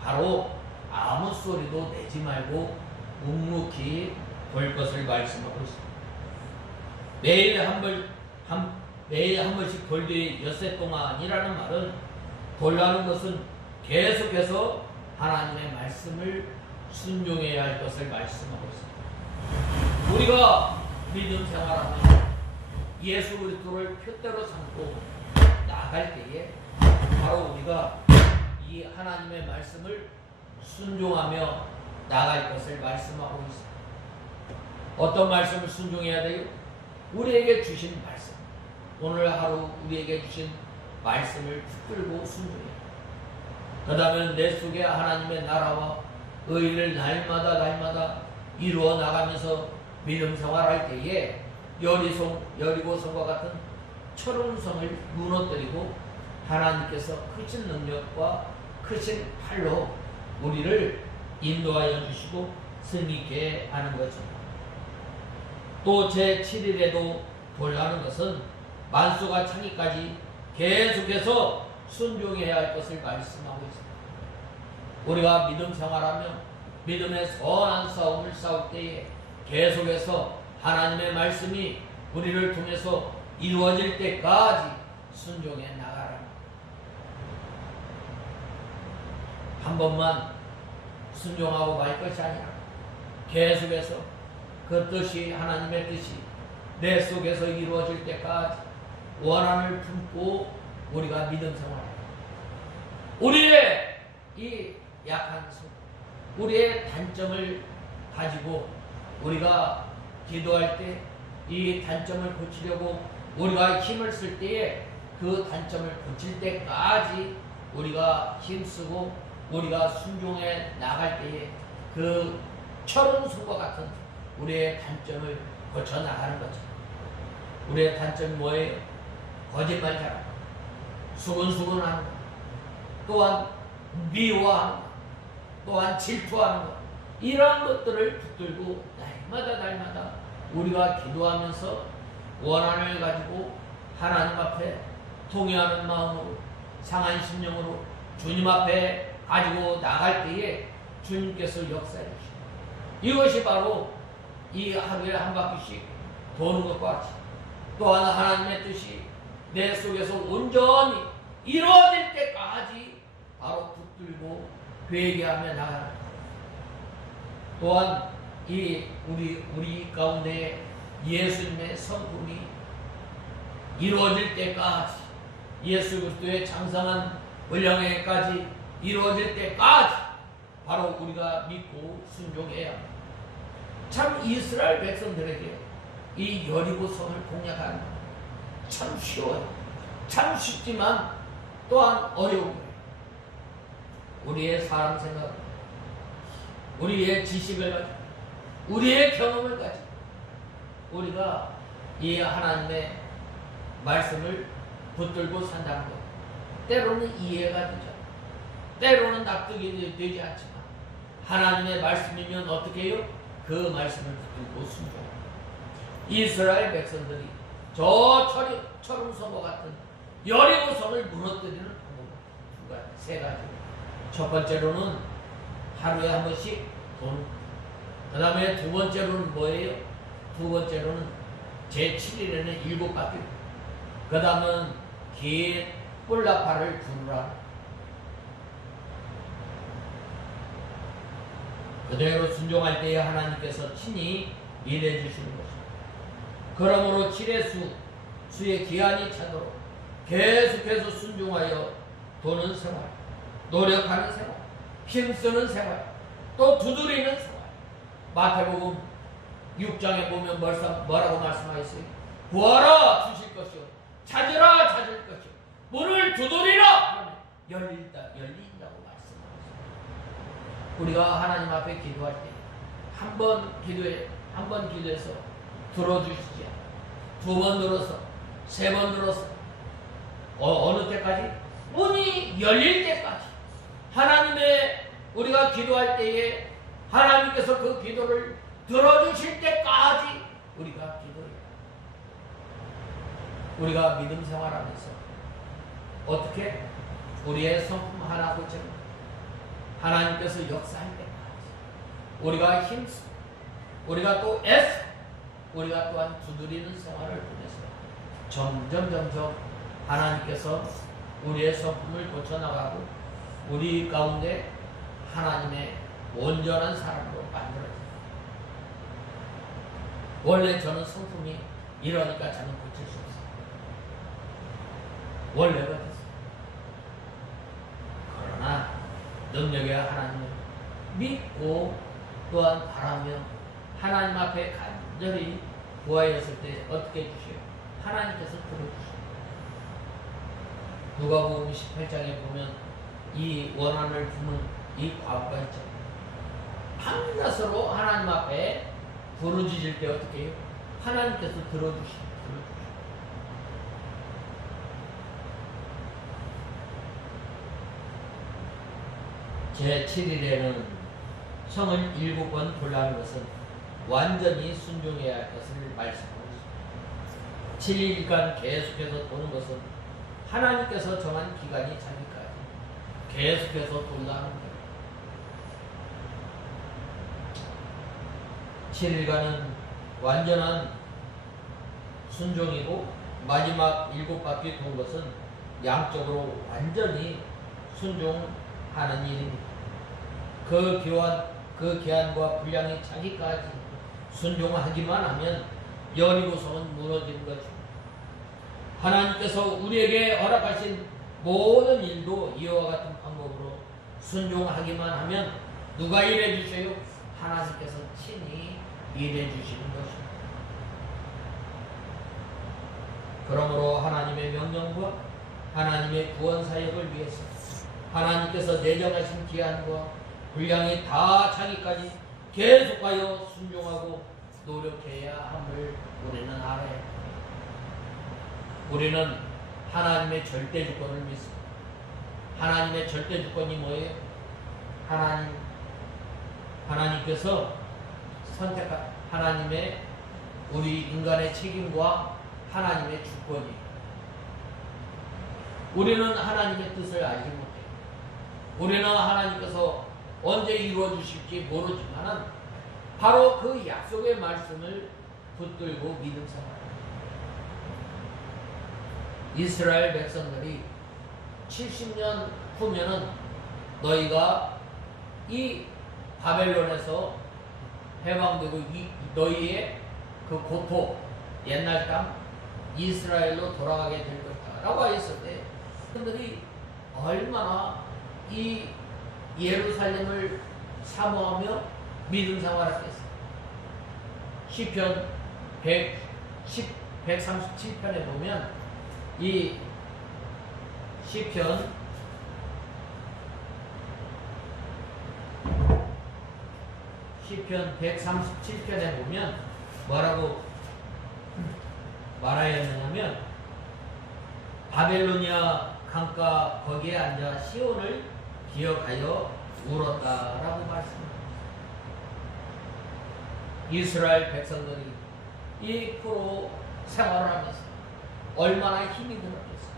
바로 아무 소리도 내지 말고 묵묵히 돌 것을 말씀하고 있습니다. 매일 한 번씩 돌되 엿새 동안이라는 말은 돌라는 것은 계속해서 하나님의 말씀을 순종해야 할 것을 말씀하고 있습니다. 우리가 믿음 생활하면 예수 그리스도를 표대로 삼고 나아갈 때에 바로 우리가 이 하나님의 말씀을 순종하며 나아갈 것을 말씀하고 있습니다. 어떤 말씀을 순종해야 돼요? 우리에게 주신 말씀, 오늘 하루 우리에게 주신 말씀을 붙들고 순종해야 돼요. 그 다음에 내 속에 하나님의 나라와 의를 날마다 이루어 나가면서 믿음 생활할 때에 여리고성과 같은 철옹성을 무너뜨리고 하나님께서 크신 능력과 크신 팔로 우리를 인도하여 주시고 승리케 하는 것입니다. 또 제7일에도 돌아가는 것은 만수가 차기까지 계속해서 순종해야 할 것을 말씀하고 있습니다. 우리가 믿음 생활하며 믿음의 선한 싸움을 싸울 때에 계속해서 하나님의 말씀이 우리를 통해서 이루어질 때까지 순종해 나가라. 한 번만 순종하고 말 것이 아니라 계속해서 그 뜻이, 하나님의 뜻이 내 속에서 이루어질 때까지 원한을 품고 우리가 믿음 생활해요. 우리의 이 약한 성, 우리의 단점을 가지고 우리가 기도할 때 이 단점을 고치려고 우리가 힘을 쓸 때에 그 단점을 고칠 때까지 우리가 힘쓰고 우리가 순종해 나갈 때에 그 철옹성과 같은 우리의 단점을 고쳐 나가는 거죠. 우리의 단점이 뭐예요? 거짓말 잘하는 거, 수근수근하는 거, 또한 미워하는 거, 또한 질투하는 것, 이러한 것들을 붙들고 날마다 우리가 기도하면서 원한을 가지고 하나님 앞에 통회하는 마음으로 상한 심령으로 주님 앞에 가지고 나갈 때에 주님께서 역사해 주십니다. 이것이 바로 이 하루에 한 바퀴씩 도는 것과 같이 또한 하나님의 뜻이 내 속에서 온전히 이루어질 때까지 바로 붙들고 회개하며 나가는 것. 또한 이 우리 가운데 예수님의 성품이 이루어질 때까지, 예수 그리스도의 장성한 분량에까지 이루어질 때까지 바로 우리가 믿고 순종해야 합니다. 참 이스라엘 백성들에게 이 여리고 성을 공략하는 참 쉬워요. 참 쉽지만 또한 어려운 거예요. 우리의 사람 생각, 우리의 지식을 가지고, 우리의 경험을 가지고 우리가 이 하나님의 말씀을 붙들고 산다는 것, 때로는 이해가 되죠. 때로는 납득이 되지 않지만 하나님의 말씀이면 어떻게 해요? 그 말씀을 붙들고 순종합니다. 이스라엘 백성들이 저 철음성과 같은 여리고 성을 무너뜨리는 방법은 세 가지. 첫 번째로는 하루에 한 번씩 돈. 그 다음에 두 번째로는 뭐예요? 두 번째로는 제7일에는 7바퀴. 그 다음은 긴 뿔나팔을 부르라. 그대로 순종할 때에 하나님께서 친히 일해 주시는 것입니다. 그러므로 7의 수의 기한이 차도록 계속해서 순종하여 도는 생활, 노력하는 생활, 힘쓰는 생활, 또 두드리는 생활. 마태복음 6장에 보면 뭐라고 말씀하셨어요? 구하라 주실 것이요, 찾으라 찾을 것이요, 문을 두드리라 열린다고 말씀하셨어요. 우리가 하나님 앞에 기도할 때 한 번 기도해서 들어주시지 않아요. 두 번 들어서, 세 번 들어서, 어느 때까지? 문이 열릴 때까지. 하나님의 우리가 기도할 때에 하나님께서 그 기도를 들어주실 때까지 우리가 기도해요. 우리가 믿음 생활하면서 어떻게? 우리의 성품 하나 고치는, 하나님께서 역사할 때까지 우리가 힘쓰고, 우리가 또 애쓰고, 우리가 또한 두드리는 생활을 통해서 점점 하나님께서 우리의 성품을 고쳐나가고 우리 가운데 하나님의 온전한 사람으로 만들어져요. 원래 저는 성품이 이러니까 저는 고칠 수 없어요. 원래가 됐어요. 그러나 능력의 하나님을 믿고 또한 바라며 하나님 앞에 간절히 구하였을 때 어떻게 해주세요? 하나님께서 들어주세요. 누가복음 18장에 보면 이 원한을 품은 이 과부가 있잖아요. 밤낮으로 하나님 앞에 부르짖을 때 어떻게 해요? 하나님께서 들어주시고. 제7일에는 성을 7번 돌라는 것은 완전히 순종해야 할 것을 말씀하고 있습니다. 7일간 계속해서 도는 것은 하나님께서 정한 기간이 차기까지 계속해서 돈다는 거예요. 7일간은 완전한 순종이고 마지막 7바퀴 돈 것은 양적으로 완전히 순종하는 일입니다. 그 기한과 분량이 차기까지 순종하기만 하면 여리고성은 무너지는 것입니다. 하나님께서 우리에게 허락하신 모든 일도 이와 같은 방법으로 순종하기만 하면 누가 일해 주세요? 하나님께서 친히 일해 주시는 것입니다. 그러므로 하나님의 명령과 하나님의 구원 사역을 위해서 하나님께서 내정하신 기한과 분량이 다 차기까지 계속하여 순종하고 노력해야 함을 우리는 알아야 합니다. 우리는 하나님의 절대 주권을 믿습니다. 하나님의 절대 주권이 뭐예요? 하나님께서 선택한 하나님의 우리 인간의 책임과 하나님의 주권이. 우리는 하나님의 뜻을 알지 못해요. 우리는 하나님께서 언제 이루어 주실지 모르지만 바로 그 약속의 말씀을 붙들고 믿음 생활합니다. 이스라엘 백성들이 70년 후면은 너희가 이 바벨론에서 해방되고 너희의 그 고토 옛날 땅 이스라엘로 돌아가게 될 것이다 라고 하였을 때 그들이 얼마나 이 예루살렘을 사모하며 믿음 생활을 했어요. 시편 137편에 보면 이 시편 137편에 보면 뭐라고 말하였느냐면 바벨로니아 강가 거기에 앉아 시온을 기억하여 울었다라고 말씀합니다. 이스라엘 백성들이 이 포로 생활을 하면서 얼마나 힘이 들었겠어요.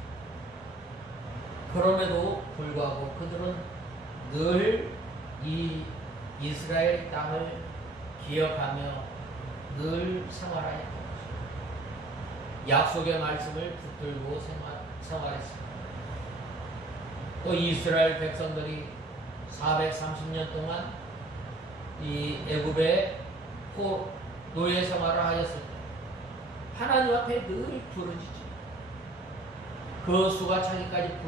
그럼에도 불구하고 그들은 늘 이 이스라엘 땅을 기억하며 늘 생활하였던 것입니다. 약속의 말씀을 붙들고 생활했습니다. 또 이스라엘 백성들이 430년 동안 이 애굽의 노예 생활을 하였을 때 하나님 앞에 늘 부르짖지. 그 수가 차기까지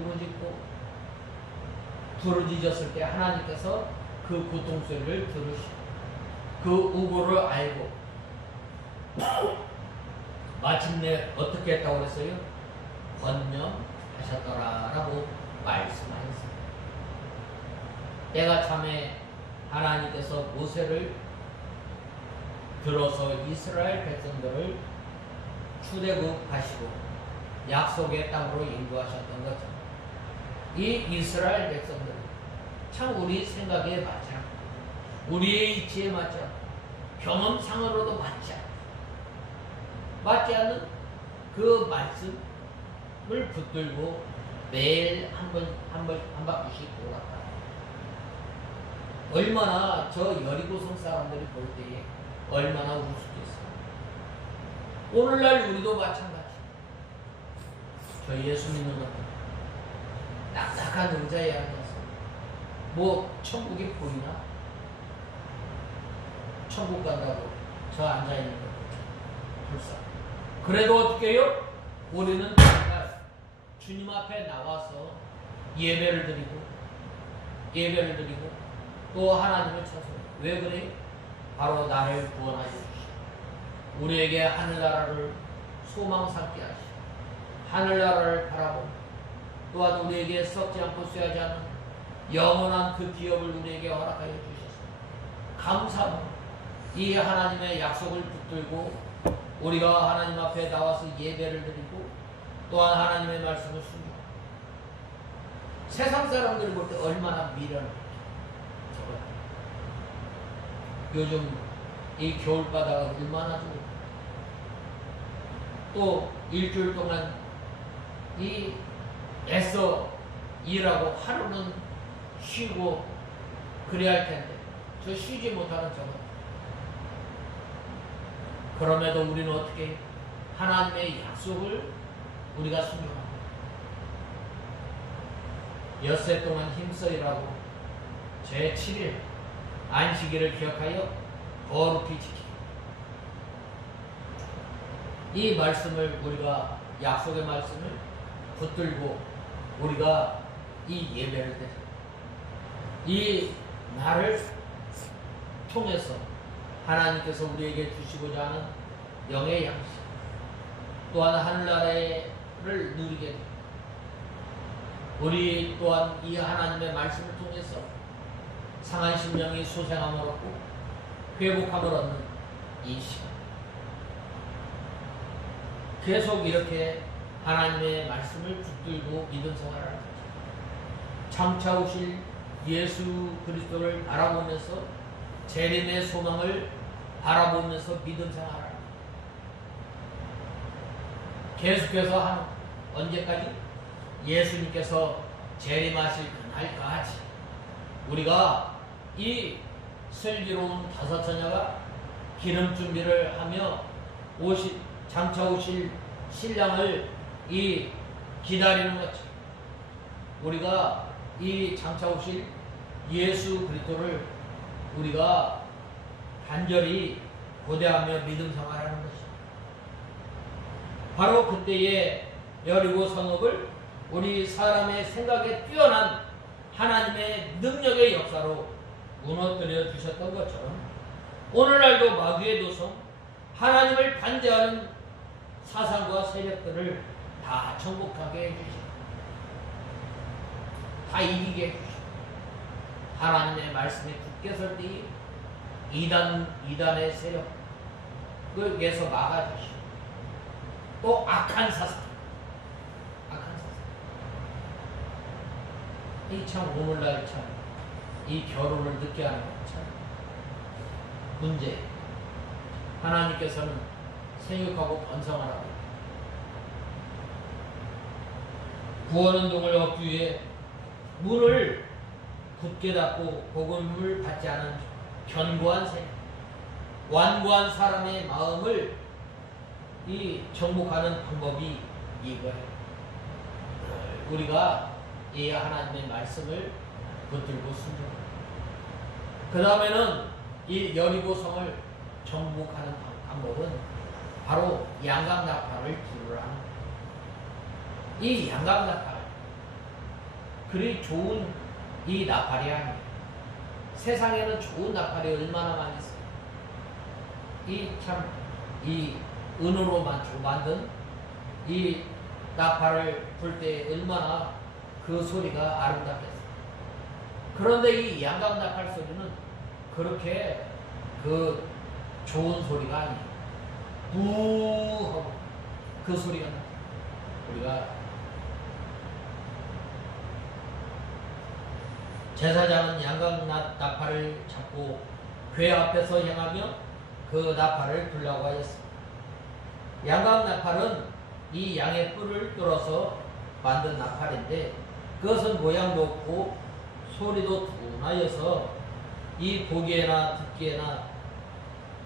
부르짖었을 때 하나님께서 그 고통 소리를 들으시고 그 우고를 알고 마침내 어떻게 했다고 그랬어요? 권념하셨더라라고 말씀하셨습니다. 때가 참에 하나님께서 모세를 들어서 이스라엘 백성들을 출애굽하시고 약속의 땅으로 인도하셨던 것처럼 이 이스라엘 백성들은 참 우리 생각에 맞지 않고 우리의 이치에 맞지 않고 경험상으로도 맞지 않는 그 말씀을 붙들고 매일 한 바퀴씩 돌았다. 얼마나 저 여리고성 사람들이 볼 때에 얼마나 우습겠어요. 오늘날 우리도 마찬가지. 저 예수 믿는 것 딱딱한 의자에 앉아서 뭐 천국이 보이나? 천국 간다고 저 앉아있는 거 불쌍. 그래도 어떻게 해요? 우리는 정말 주님 앞에 나와서 예배를 드리고 또 하나님을 찾아요. 왜 그래요? 바로 나를 구원하여 주시고 우리에게 하늘나라를 소망 삼게 하시고 하늘나라를 바라보고 또한 우리에게 썩지 않고 쇠하지 않는 영원한 그 기업을 우리에게 허락하여 주셨습니다. 감사합니다. 이 하나님의 약속을 붙들고 우리가 하나님 앞에 나와서 예배를 드리고 또한 하나님의 말씀을 순종합니다. 세상 사람들 볼 때 얼마나 미련해. 요즘 이 겨울바다가 얼마나 좋고 또 일주일 동안 이 애써 일하고 하루는 쉬고 그래야 할 텐데 저 쉬지 못하는 저것. 그럼에도 우리는 어떻게 하나님의 약속을 우리가 순종합니다. 엿새 동안 힘써 일하고 제7일 안식일을 기억하여 거룩히 지키고 이 말씀을 우리가 약속의 말씀을 붙들고 우리가 이 예배를 드리고 이 날을 통해서 하나님께서 우리에게 주시고자 하는 영의 양식 또한 하늘나라를 누리게 됩니다. 우리 또한 이 하나님의 말씀을 통해서 상한 심령이 소생함을 얻고 회복함을 얻는 이 시간 계속 이렇게 하나님의 말씀을 붙들고 믿음 생활을 하는 거죠. 장차 오실 예수 그리스도를 바라보면서 재림의 소망을 바라보면서 믿음 생활을 합니다. 계속해서 한 언제까지? 예수님께서 재림하실 그날까지 우리가 이 슬기로운 다섯 처녀가 기름 준비를 하며 장차 오실 신랑을 이 기다리는 것처럼 우리가 이 장차 오실 예수 그리스도를 우리가 간절히 고대하며 믿음 생활하는 것입니다. 바로 그때의 여리고 성읍을 우리 사람의 생각에 뛰어난 하나님의 능력의 역사로 무너뜨려 주셨던 것처럼 오늘날도 마귀의 도성, 하나님을 반대하는 사상과 세력들을 다 정복하게 해주시고 다 이기게 해주시고 하나님의 말씀에 굳게 설 때에 이단의 세력에서 막아주시고 또 악한 사상 이 참 오늘날 참 이 결혼을 늦게 하는 건 참 문제. 하나님께서는 생육하고 번성하라고 구원운동을 얻기 위해 문을 굳게 닫고 복음을 받지 않은 견고한 세력, 완고한 사람의 마음을 이 정복하는 방법이 이거예요. 우리가 이 하나님의 말씀을 붙들고 순종합니다. 그 다음에는 이 여리고 성을 정복하는 방법은 바로 양강나팔을 부르라는 거예요. 이 양강나팔 그리 좋은 이 나팔이 아니에요. 세상에는 좋은 나팔이 얼마나 많이 있어요. 이 은으로 만든 이 나팔을 불 때 얼마나 그 소리가 아름답겠어요. 그런데 이 양강나팔 소리는 그렇게 그 좋은 소리가 아니에요. 부하고 그 소리가 나요. 우리가 제사장은 양강나팔을 잡고 궤 앞에서 향하며 그 나팔을 불라고 하였습니다. 양강나팔은 이 양의 뿔을 뚫어서 만든 나팔인데 그것은 모양도 없고 소리도 둔하여서 이 보기에나 듣기에나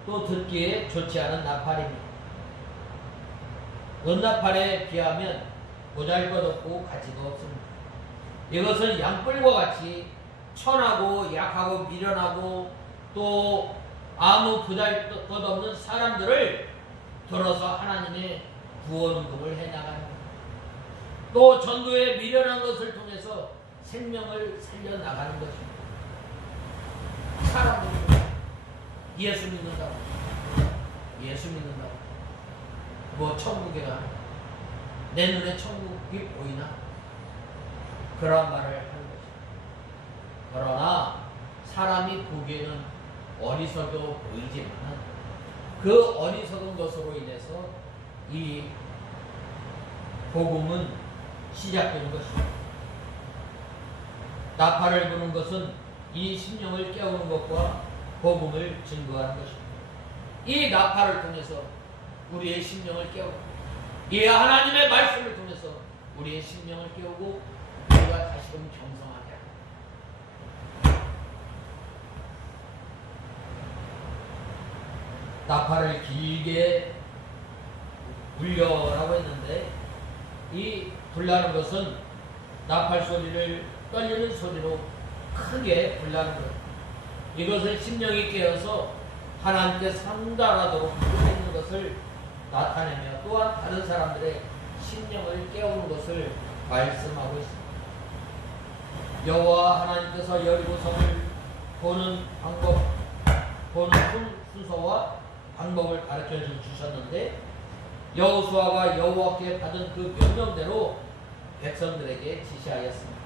또 듣기에 좋지 않은 나팔입니다. 은나팔에 비하면 보잘것없고 가치도 없습니다. 이것은 양뿔과 같이 천하고 약하고 미련하고 또 아무 보잘것없는 사람들을 들어서 하나님의 구원운동을 해나가는 것. 또 전도에 미련한 것을 통해서 생명을 살려나가는 것입니다. 사람들이 예수 믿는다고 뭐 천국에 가는 내 눈에 천국이 보이나 그런 말을 하는 것입니다. 그러나 사람이 보기에는 어리석어 보이지만 그 어리석은 것으로 인해서 이 복음은 시작되는 것입니다. 나팔을 부는 것은 이 심령을 깨우는 것과 복음을 증거하는 것입니다. 이 나팔을 통해서 우리의 심령을 깨우고 이 하나님의 말씀을 통해서 우리의 심령을 깨우고 우리가 다시금 경성하게 합니다. 나팔을 길게 불려라고 했는데 이 불라는 것은 나팔 소리를 떨리는 소리로 크게 불라는 거예요. 이것은 심령이 깨어서 하나님께 상달하도록 부르는 것을 나타내며 또한 다른 사람들의 심령을 깨우는 것을 말씀하고 있습니다. 여호와 하나님께서 여리고 성을 보는 순서와 방법을 가르쳐 주셨는데 여호수아가 여호와께 받은 그 명령대로 백성들에게 지시하였습니다.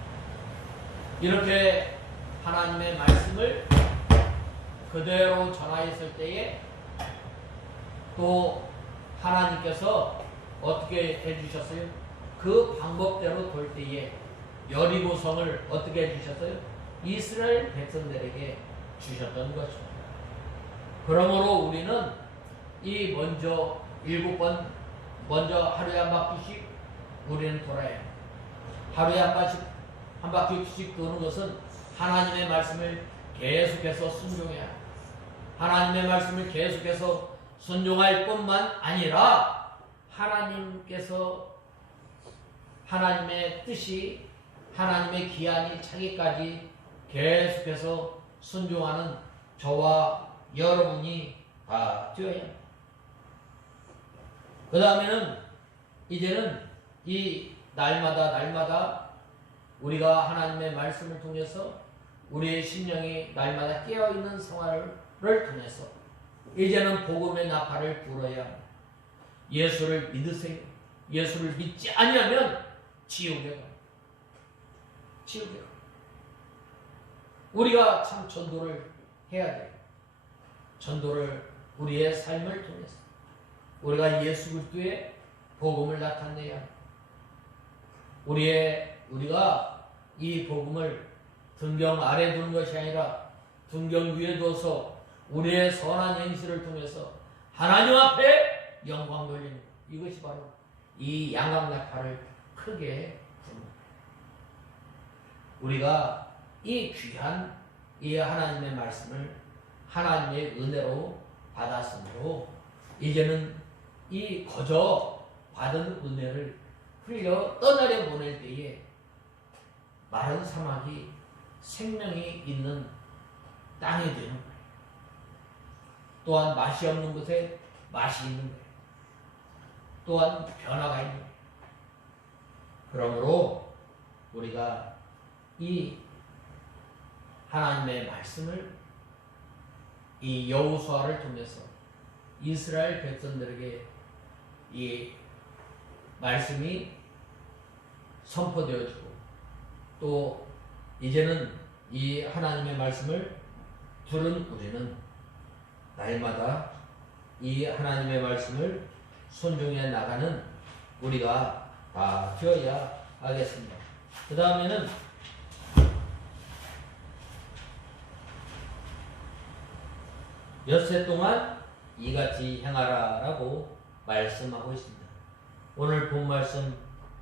이렇게 하나님의 말씀을 그대로 전하였을 때에 또 하나님께서 어떻게 해주셨어요? 그 방법대로 돌 때에 여리고성을 어떻게 해주셨어요? 이스라엘 백성들에게 주셨던 것입니다. 그러므로 우리는 이 먼저 7번 먼저 하루에 한 바퀴씩 우리는 돌아야 해요. 하루에 한 바퀴씩 도는 것은 하나님의 말씀을 계속해서 순종해야 해요. 하나님의 말씀을 계속해서 순종할 뿐만 아니라 하나님께서 하나님의 뜻이 하나님의 기한이 차기까지 계속해서 순종하는 저와 여러분이 다 되어야 합니다. 그 다음에는 이제는 이 날마다 우리가 하나님의 말씀을 통해서 우리의 심령이 날마다 깨어있는 생활을 통해서 이제는 복음의 나팔을 불어야 합니다. 예수를 믿으세요. 예수를 믿지 아니하면 지옥에 가. 지옥에 가. 우리가 참 전도를 해야 돼요. 전도를 우리의 삶을 통해서 우리가 예수 그리스도의 복음을 나타내야 합니다. 우리가 이 복음을 등경 아래 두는 것이 아니라 등경 위에 둬서 우리의 선한 행실을 통해서 하나님 앞에 영광 돌리는 것. 이것이 바로 이 양강나팔을 크게 부는 것. 우리가 이 귀한 이 하나님의 말씀을 하나님의 은혜로 받았으므로 이제는 이 거저 받은 은혜를 흘려 떠나려 보낼 때에 마른 사막이 생명이 있는 땅이 되는 거예요. 또한 맛이 없는 곳에 맛이 있는 거예요. 또한 변화가 있는 거예요. 그러므로 우리가 이 하나님의 말씀을 이 여호수아를 통해서 이스라엘 백성들에게 이 말씀이 선포되어지고 또 이제는 이 하나님의 말씀을 들은 우리는 날마다 이 하나님의 말씀을 순종해 나가는 우리가 다 되어야 하겠습니다. 그 다음에는 엿새 동안 이같이 행하라 라고 말씀하고 있습니다. 오늘 본 말씀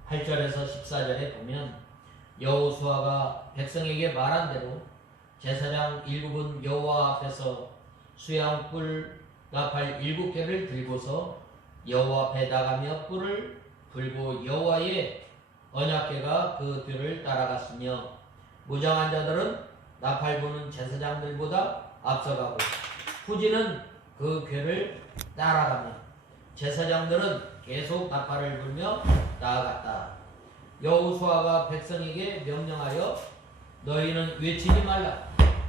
8절에서 14절에 보면 여호수아가 백성에게 말한 대로 제사장 7은 여호와 앞에서 수양불 나팔 7개를 들고서 여호와 앞에 나가며 뿔을 불고 여호와의 언약궤가 그 뒤를 따라갔으며 무장한 자들은 나팔 부는 제사장들보다 앞서가고 후지는 그 궤를 따라가며 제사장들은 계속 나팔을 불며 나아갔다. 여호수아가 백성에게 명령하여 너희는 외치지 말라.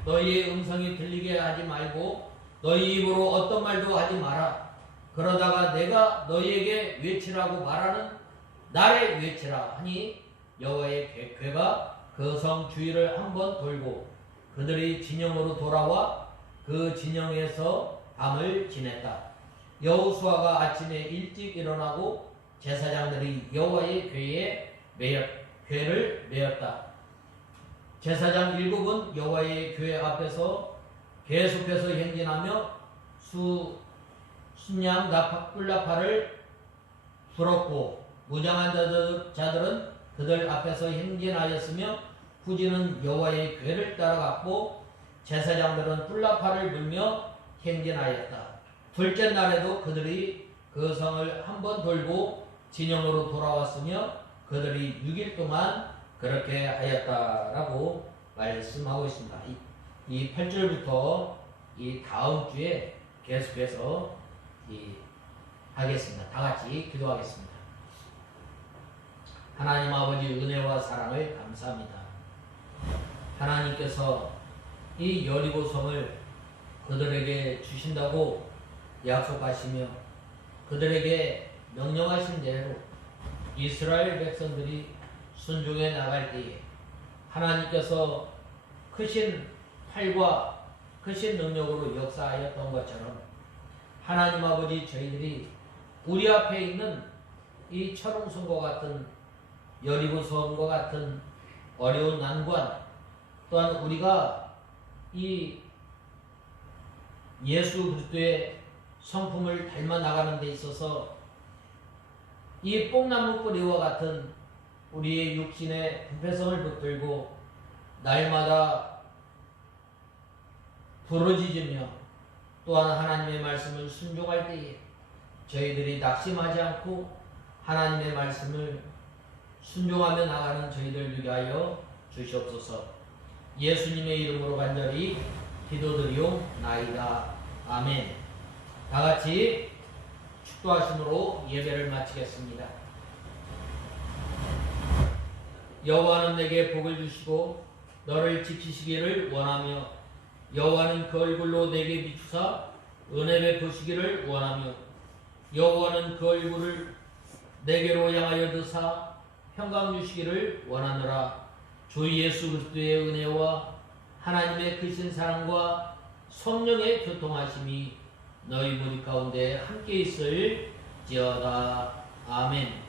너희의 음성이 들리게 하지 말고 너희 입으로 어떤 말도 하지 마라. 그러다가 내가 너희에게 외치라고 말하는 날에 외치라 하니 여호와의 궤가 그 성 주위를 한번 돌고 그들이 진영으로 돌아와 그 진영에서 밤을 지냈다. 여호수아가 아침에 일찍 일어나고 제사장들이 여호와의 궤를 메었다. 제사장 7은 여호와의 궤 앞에서 계속해서 행진하며 순양 뿔나팔을 불었고 무장한 자들은 그들 앞에서 행진하였으며 후지는 여호와의 궤를 따라갔고 제사장들은 뿔나팔을 불며 행진하였다. 둘째 날에도 그들이 그 성을 한번 돌고 진영으로 돌아왔으며 그들이 6일 동안 그렇게 하였다라고 말씀하고 있습니다. 이 8절부터 이 다음 주에 계속해서 하겠습니다. 다 같이 기도하겠습니다. 하나님 아버지 은혜와 사랑을 감사합니다. 하나님께서 이 여리고 성을 그들에게 주신다고 약속하시며 그들에게 명령하신 대로 이스라엘 백성들이 순종해 나갈 때에 하나님께서 크신 팔과 크신 능력으로 역사하였던 것처럼 하나님 아버지 저희들이 우리 앞에 있는 이 철옹성과 같은 여리고 성과 같은 어려운 난관 또한 우리가 이 예수 그리스도의 성품을 닮아 나가는 데 있어서 이 뽕나무 뿌리와 같은 우리의 육신의 부패성을 붙들고 날마다 부르짖으며 또한 하나님의 말씀을 순종할 때에 저희들이 낙심하지 않고 하나님의 말씀을 순종하며 나가는 저희들 되게 하여 주시옵소서. 예수님의 이름으로 간절히 기도드리옵나이다. 아멘. 다 같이 축도하심으로 예배를 마치겠습니다. 여호와는 내게 복을 주시고 너를 지키시기를 원하며 여호와는 그 얼굴로 내게 비추사 은혜 베푸시기를 원하며 여호와는 그 얼굴을 내게로 향하여 드사 평강 주시기를 원하노라. 주 예수 그리스도의 은혜와 하나님의 크신 사랑과 성령의 교통하심이 너희 무리 가운데 함께 있을지어다. 아멘.